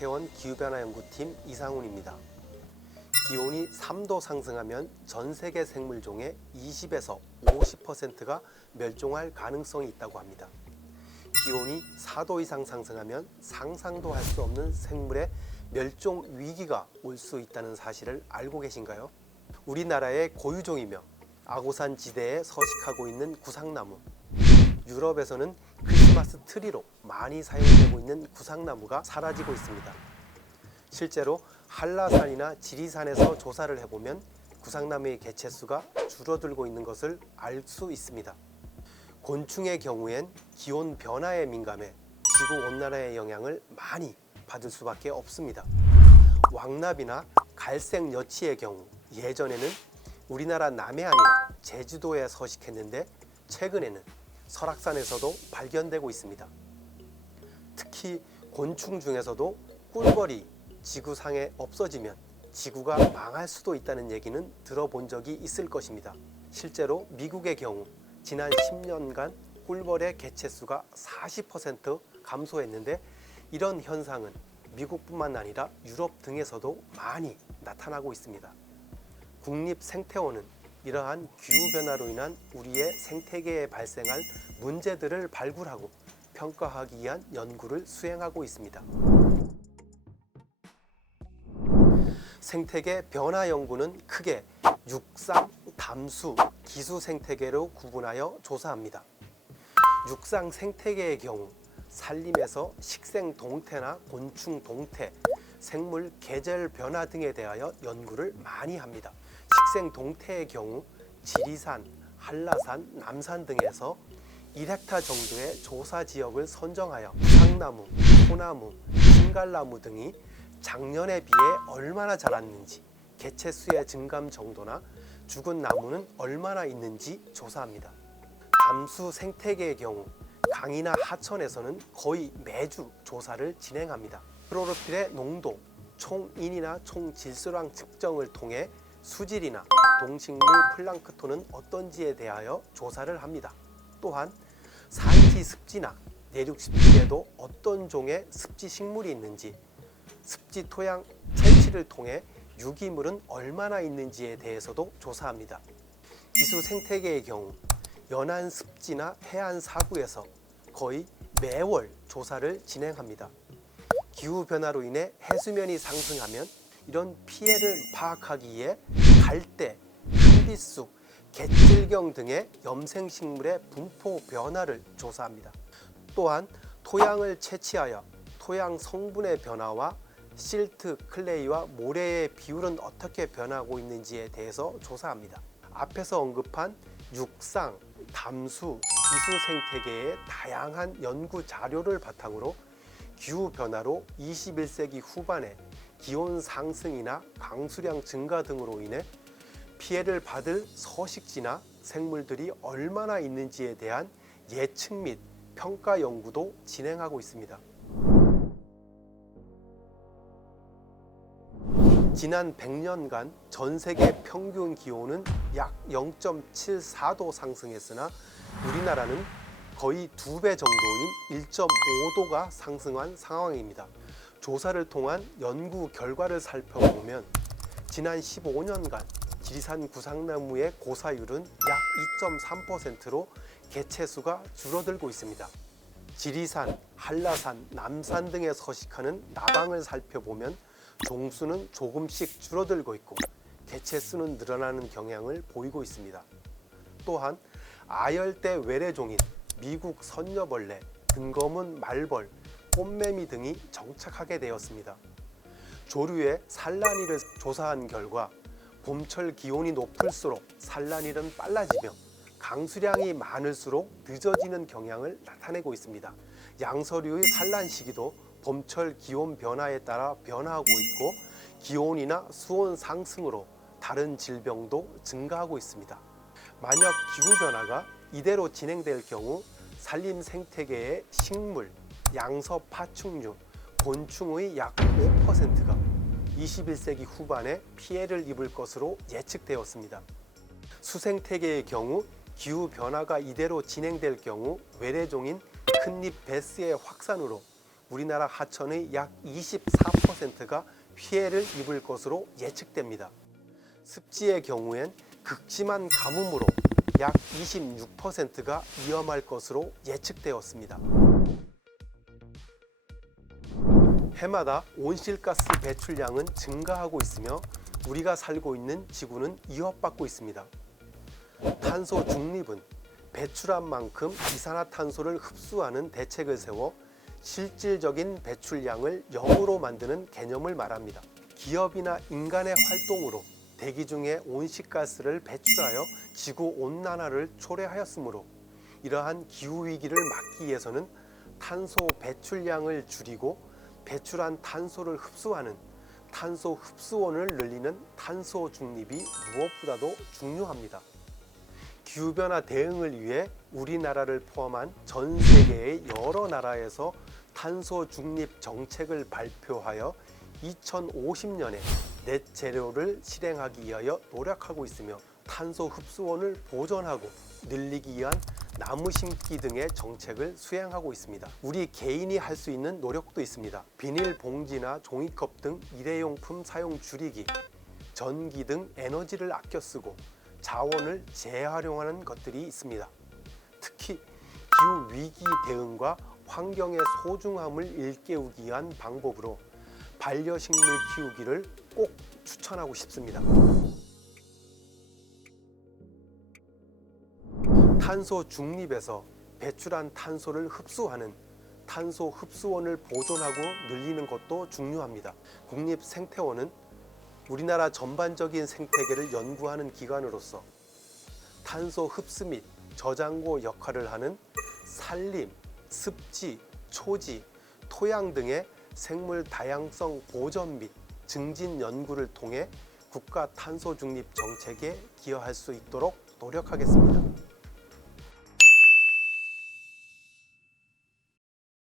국립생태원 기후변화연구팀 이상훈입니다. 기온이 3도 상승하면 전 세계 생물종의 20에서 50%가 멸종할 가능성이 있다고 합니다. 기온이 4도 이상 상승하면 상상도 할 수 없는 생물의 멸종 위기가 올 수 있다는 사실을 알고 계신가요? 우리나라의 고유종이며 아고산 지대에 서식하고 있는 구상나무. 유럽에서는 크리스마스 트리로 많이 사용되고 있는 구상나무가 사라지고 있습니다. 실제로 한라산이나 지리산에서 조사를 해보면 구상나무의 개체수가 줄어들고 있는 것을 알 수 있습니다. 곤충의 경우엔 기온 변화에 민감해 지구 온난화의 영향을 많이 받을 수밖에 없습니다. 왕납이나 갈색 여치의 경우 예전에는 우리나라 남해안이나 제주도에 서식했는데 최근에는 설악산에서도 발견되고 있습니다. 특히 곤충 중에서도 꿀벌이 지구상에 없어지면 지구가 망할 수도 있다는 얘기는 들어본 적이 있을 것입니다. 실제로 미국의 경우 지난 10년간 꿀벌의 개체수가 40% 감소했는데 이런 현상은 미국뿐만 아니라 유럽 등에서도 많이 나타나고 있습니다. 국립생태원은 이러한 기후 변화로 인한 우리의 생태계에 발생할 문제들을 발굴하고 평가하기 위한 연구를 수행하고 있습니다. 생태계 변화 연구는 크게 육상, 담수, 기수 생태계로 구분하여 조사합니다. 육상 생태계의 경우 산림에서 식생 동태나 곤충 동태, 생물 계절 변화 등에 대하여 연구를 많이 합니다. 식생 동태의 경우 지리산, 한라산, 남산 등에서 1헥타 정도의 조사 지역을 선정하여 상나무, 소나무, 신갈나무 등이 작년에 비해 얼마나 자랐는지, 개체 수의 증감 정도나 죽은 나무는 얼마나 있는지 조사합니다. 담수 생태계의 경우 강이나 하천에서는 거의 매주 조사를 진행합니다. 크로로필의 농도, 총인이나 총질소량 측정을 통해 수질이나 동식물 플랑크톤은 어떤지에 대하여 조사를 합니다. 또한 산지 습지나 내륙 습지에도 어떤 종의 습지 식물이 있는지, 습지 토양 채취를 통해 유기물은 얼마나 있는지에 대해서도 조사합니다. 기수 생태계의 경우 연안 습지나 해안 사구에서 거의 매월 조사를 진행합니다. 기후 변화로 인해 해수면이 상승하면 이런 피해를 파악하기 위해 갈대, 큰빗쑥, 갯질경 등의 염생 식물의 분포 변화를 조사합니다. 또한 토양을 채취하여 토양 성분의 변화와 실트, 클레이와 모래의 비율은 어떻게 변하고 있는지에 대해서 조사합니다. 앞에서 언급한 육상, 담수, 기수 생태계의 다양한 연구 자료를 바탕으로 기후 변화로 21세기 후반에 기온 상승이나 강수량 증가 등으로 인해 피해를 받을 서식지나 생물들이 얼마나 있는지에 대한 예측 및 평가 연구도 진행하고 있습니다. 지난 100년간 전 세계 평균 기온은 약 0.74도 상승했으나 우리나라는 거의 두 배 정도인 1.5도가 상승한 상황입니다. 조사를 통한 연구 결과를 살펴보면 지난 15년간 지리산 구상나무의 고사율은 약 2.3%로 개체수가 줄어들고 있습니다. 지리산, 한라산, 남산 등에 서식하는 나방을 살펴보면 종수는 조금씩 줄어들고 있고 개체수는 늘어나는 경향을 보이고 있습니다. 또한 아열대 외래종인 미국 선녀벌레, 등검은 말벌, 꽃매미 등이 정착하게 되었습니다. 조류의 산란일을 조사한 결과 봄철 기온이 높을수록 산란일은 빨라지며 강수량이 많을수록 늦어지는 경향을 나타내고 있습니다. 양서류의 산란 시기도 봄철 기온 변화에 따라 변화하고 있고 기온이나 수온 상승으로 다른 질병도 증가하고 있습니다. 만약 기후 변화가 이대로 진행될 경우 산림 생태계의 식물, 양서 파충류, 곤충의 약 5%가 21세기 후반에 피해를 입을 것으로 예측되었습니다. 수생태계의 경우 기후 변화가 이대로 진행될 경우 외래종인 큰잎 베스의 확산으로 우리나라 하천의 약 24%가 피해를 입을 것으로 예측됩니다. 습지의 경우엔 극심한 가뭄으로 약 26%가 위험할 것으로 예측되었습니다. 해마다 온실가스 배출량은 증가하고 있으며 우리가 살고 있는 지구는 위협받고 있습니다. 탄소 중립은 배출한 만큼 이산화탄소를 흡수하는 대책을 세워 실질적인 배출량을 0으로 만드는 개념을 말합니다. 기업이나 인간의 활동으로 대기 중에 온실가스를 배출하여 지구 온난화를 초래하였으므로 이러한 기후 위기를 막기 위해서는 탄소 배출량을 줄이고 배출한 탄소를 흡수하는 탄소 흡수원을 늘리는 탄소 중립이 무엇보다도 중요합니다. 기후변화 대응을 위해 우리나라를 포함한 전 세계의 여러 나라에서 탄소 중립 정책을 발표하여 2050년에 넷 제로를 실행하기 위하여 노력하고 있으며 탄소 흡수원을 보존하고 늘리기 위한 나무 심기 등의 정책을 수행하고 있습니다. 우리 개인이 할 수 있는 노력도 있습니다. 비닐 봉지나 종이컵 등 일회용품 사용 줄이기, 전기 등 에너지를 아껴 쓰고 자원을 재활용하는 것들이 있습니다. 특히 기후 위기 대응과 환경의 소중함을 일깨우기 위한 방법으로 반려식물 키우기를 꼭 추천하고 싶습니다. 탄소 중립에서 배출한 탄소를 흡수하는 탄소 흡수원을 보존하고 늘리는 것도 중요합니다. 국립생태원은 우리나라 전반적인 생태계를 연구하는 기관으로서 탄소 흡수 및 저장고 역할을 하는 산림, 습지, 초지, 토양 등의 생물 다양성 보전 및 증진 연구를 통해 국가 탄소 중립 정책에 기여할 수 있도록 노력하겠습니다.